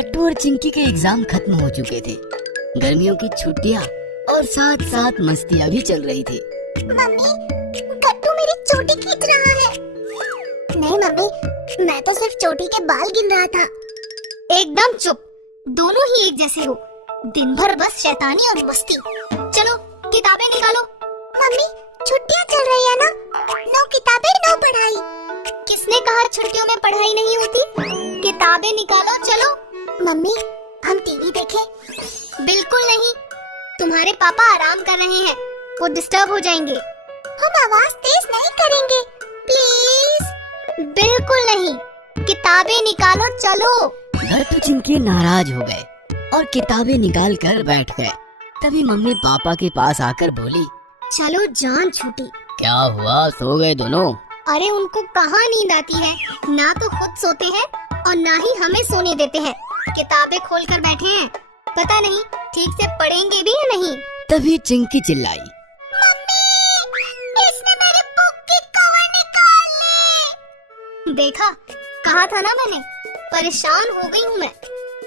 गट्टू और चिंकी के एग्जाम खत्म हो चुके थे। गर्मियों की छुट्टियां और साथ साथ मस्तियां भी चल रही थी। मम्मी, गट्टू मेरी चोटी खींच रहा है। नहीं मम्मी, मैं तो सिर्फ चोटी के बाल गिन रहा था। एकदम चुप, दोनों ही एक जैसे हो। दिन भर बस शैतानी और मस्ती। चलो किताबें निकालो। मम्मी, छुट्टियां चल रही है ना, नो किताबें नो पढ़ाई। किसने कहा छुट्टियों में पढ़ाई नहीं होती? किताबें निकालो चलो। मम्मी, हम टीवी देखें? बिल्कुल नहीं, तुम्हारे पापा आराम कर रहे हैं, वो डिस्टर्ब हो जाएंगे। हम आवाज तेज नहीं करेंगे, प्लीज। बिल्कुल नहीं, किताबें निकालो चलो। गट्टू चिंकी नाराज हो गए और किताबें निकाल कर बैठ गए। तभी मम्मी पापा के पास आकर बोली, चलो जान छूटी। क्या हुआ, सो गए दोनों? अरे उनको कहाँ नींद आती है, ना तो खुद सोते हैं और ना ही हमें सोने देते हैं। किताबें खोल कर बैठे हैं, पता नहीं ठीक से पढ़ेंगे भी या नहीं। तभी चिंकी चिल्लाई, मम्मी, इसने मेरे बुक की कवर निकाल ली। देखा, कहा था ना मैंने, परेशान हो गई हूँ मैं।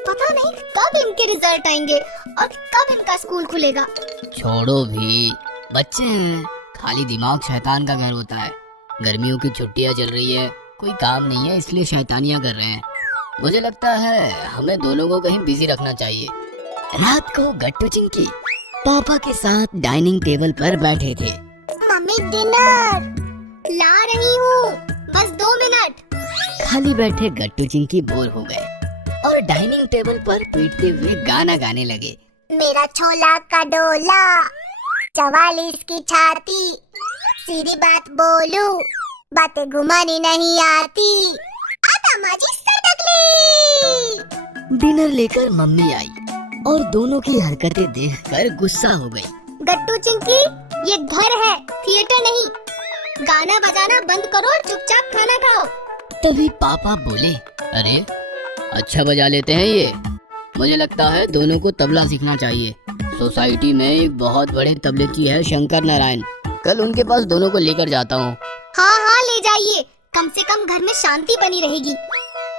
पता नहीं कब इनके रिजल्ट आएंगे और कब इनका स्कूल खुलेगा। छोड़ो भी, बच्चे हैं, खाली दिमाग शैतान का घर होता है। गर्मियों की छुट्टियां चल रही है, कोई काम नहीं है, इसलिए शैतानियां कर रहे हैं। मुझे लगता है हमें दोनों को कहीं बिजी रखना चाहिए। रात को गट्टू चिंकी पापा के साथ डाइनिंग टेबल पर बैठे थे। मम्मी, डिनर ला रही हूँ, बस 2 मिनट। खाली बैठे गट्टू चिंकी बोर हो गए और डाइनिंग टेबल पर पीटते हुए गाना गाने लगे। मेरा छोला का डोला, 44 की छाती, सीधी बात बोलूं, बातें घुमानी नहीं आती, आता माजी सटकली। डिनर लेकर मम्मी आई और दोनों की हरकतें देखकर गुस्सा हो गई। गट्टू चिंकी, ये घर है, थिएटर नहीं। गाना बजाना बंद करो और चुपचाप खाना खाओ। तभी पापा बोले, अरे अच्छा बजा लेते हैं ये। मुझे लगता है दोनों को तबला सीखना चाहिए। सोसाइटी में एक बहुत बड़े तबलेची है, शंकर नारायण। कल उनके पास दोनों को लेकर जाता हूँ। हाँ हाँ, ले जाइए, कम से कम घर में शांति बनी रहेगी।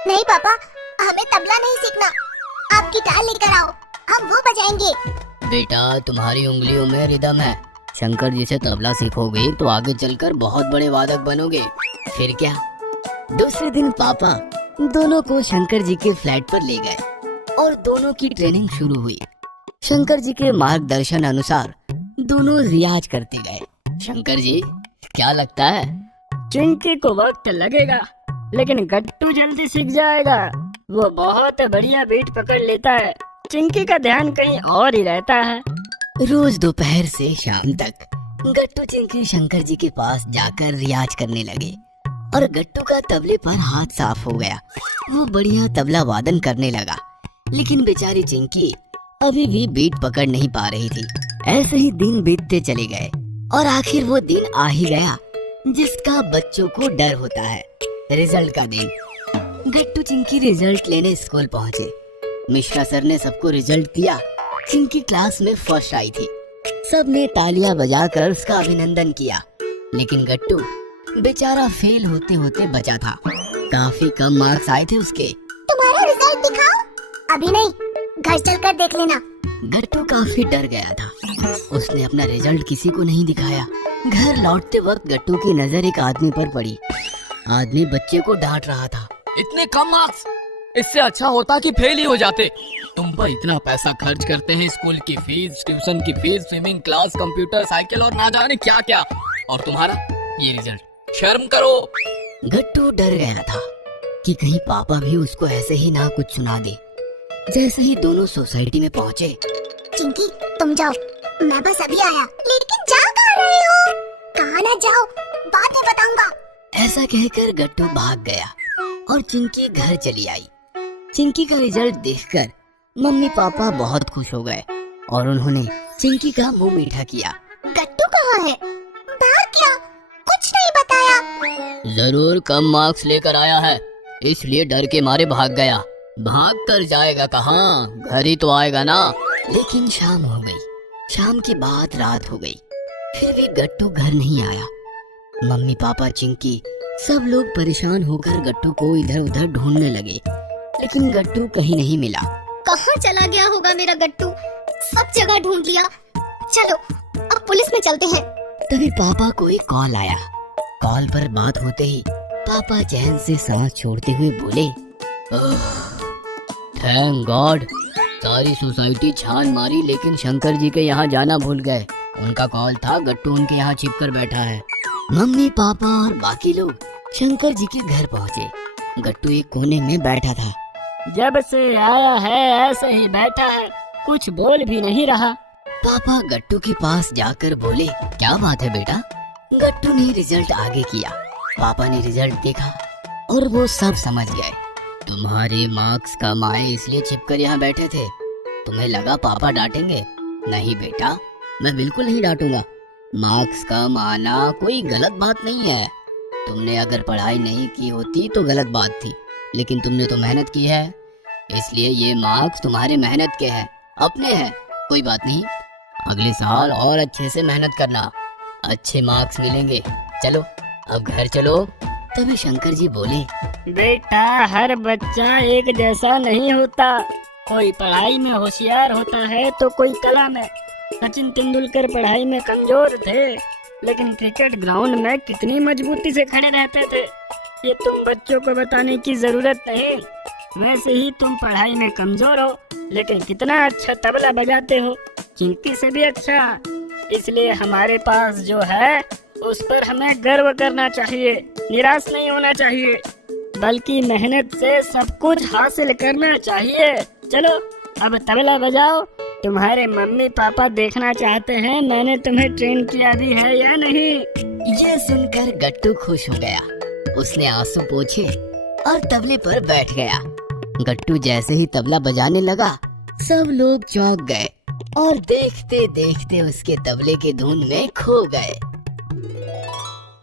नहीं पापा, हमें तबला नहीं सीखना, आप गिटार लेकर आओ, हम वो बजाएंगे। बेटा, तुम्हारी उंगलियों में रिदम है। शंकर जी से तबला सीखोगे तो आगे चलकर बहुत बड़े वादक बनोगे। फिर क्या। दूसरे दिन पापा दोनों को शंकर जी के फ्लैट पर ले गए और दोनों की ट्रेनिंग शुरू हुई। शंकर जी के मार्गदर्शन अनुसार दोनों रियाज करते गए। शंकर जी, क्या लगता है? चिंकी को वक्त लगेगा, लेकिन गट्टू जल्दी सीख जाएगा। वो बहुत बढ़िया बीट पकड़ लेता है, चिंकी का ध्यान कहीं और ही रहता है। रोज दोपहर से शाम तक गट्टू चिंकी शंकर जी के पास जाकर रियाज करने लगे और गट्टू का तबले पर हाथ साफ हो गया। वो बढ़िया तबला वादन करने लगा, लेकिन बेचारी चिंकी अभी भी बीट पकड़ नहीं पा रही थी। ऐसे ही दिन बीतते चले गए और आखिर वो दिन आ ही गया जिसका बच्चों को डर होता है, रिजल्ट का दिन। गट्टू चिंकी रिजल्ट लेने स्कूल पहुँचे। मिश्रा सर ने सबको रिजल्ट दिया। चिंकी क्लास में फर्स्ट आई थी। सबने तालियां बजाकर उसका अभिनंदन किया, लेकिन गट्टू बेचारा फेल होते होते बचा था। काफी कम मार्क्स आए थे उसके। तुम्हारा रिजल्ट दिखाओ। अभी नहीं, घर चलकर देख लेना। गट्टू काफी डर गया था। उसने अपना रिजल्ट किसी को नहीं दिखाया। घर लौटते वक्त गट्टू की नजर एक आदमी पर पड़ी। आदमी बच्चे को डांट रहा था। इतने कम मार्क्स, इससे अच्छा होता कि फेल ही हो जाते। तुम पर इतना पैसा खर्च करते हैं, स्कूल की फीस, ट्यूशन की fees, swimming class, computer, cycle और ना जाने क्या क्या, और तुम्हारा ये रिजल्ट। शर्म करो। गट्टू डर गया था कि कहीं पापा भी उसको ऐसे ही ना कुछ सुना दे। जैसे ही दोनों सोसाइटी में पहुँचे, चिंकी, तुम जाओ, मैं बस अभी आया। लेकिन जा कहाँ रहे हो? कहाँ ना जाओ, बाद में बताऊंगा। ऐसा कहकर गट्टू भाग गया और चिंकी घर चली आई। चिंकी का रिजल्ट देखकर मम्मी पापा बहुत खुश हो गए और उन्होंने चिंकी का मुंह मीठा किया। गट्टू कहाँ है? भाग गया, कुछ नहीं बताया। जरूर कम मार्क्स लेकर आया है, इसलिए डर के मारे भाग गया। भाग कर जाएगा कहाँ, घर ही तो आएगा ना। लेकिन शाम हो गई। शाम के बाद रात हो गई, फिर भी गट्टू घर नहीं आया। मम्मी पापा चिंकी सब लोग परेशान होकर गट्टू को इधर उधर ढूंढने लगे, लेकिन गट्टू कहीं नहीं मिला। कहाँ चला गया होगा मेरा गट्टू? सब जगह ढूंढ लिया। चलो अब पुलिस में चलते हैं। तभी पापा को एक कॉल आया। कॉल पर बात होते ही पापा चैन से सांस छोड़ते हुए बोले, थैंक गॉड, सारी सोसाइटी छान मारी लेकिन शंकर जी के यहाँ जाना भूल गए। उनका कॉल था, गट्टू उनके यहाँ छिप कर बैठा है। मम्मी पापा और बाकी लोग शंकर जी के घर पहुँचे। गट्टू एक कोने में बैठा था। जब से आया है ऐसे ही बैठा है, कुछ बोल भी नहीं रहा। पापा गट्टू के पास जाकर बोले, क्या बात है बेटा? गट्टू ने रिजल्ट आगे किया। पापा ने रिजल्ट देखा और वो सब समझ गए। तुम्हारे मार्क्स कम आए इसलिए छिपकर यहाँ बैठे थे। तुम्हें लगा पापा डांटेंगे? नहीं बेटा, मैं बिल्कुल नहीं डांटूंगा। मार्क्स कम आना कोई गलत बात नहीं है। तुमने अगर पढ़ाई नहीं की होती तो गलत बात थी, लेकिन तुमने तो मेहनत की है, इसलिए ये मार्क्स तुम्हारे मेहनत के हैं, अपने हैं। कोई बात नहीं, अगले साल और अच्छे से मेहनत करना, अच्छे मार्क्स मिलेंगे। चलो अब घर चलो। तभी शंकर जी बोले, बेटा हर बच्चा एक जैसा नहीं होता। कोई पढ़ाई में होशियार होता है तो कोई कला में। सचिन तेंदुलकर पढ़ाई में कमजोर थे, लेकिन क्रिकेट ग्राउंड में कितनी मजबूती से खड़े रहते थे। ये तुम बच्चों को बताने की जरूरत नहीं। वैसे ही तुम पढ़ाई में कमजोर हो, लेकिन कितना अच्छा तबला बजाते हो, चिंकी से भी अच्छा। इसलिए हमारे पास जो है उस पर हमें गर्व करना चाहिए, निराश नहीं होना चाहिए, बल्कि मेहनत से सब कुछ हासिल करना चाहिए। चलो अब तबला बजाओ। तुम्हारे मम्मी पापा देखना चाहते हैं मैंने तुम्हें ट्रेन किया भी है या नहीं। ये सुनकर गट्टू खुश हो गया। उसने आंसू पोंछे और तबले पर बैठ गया। गट्टू जैसे ही तबला बजाने लगा, सब लोग चौंक गए और देखते देखते उसके तबले की धुन में खो गए।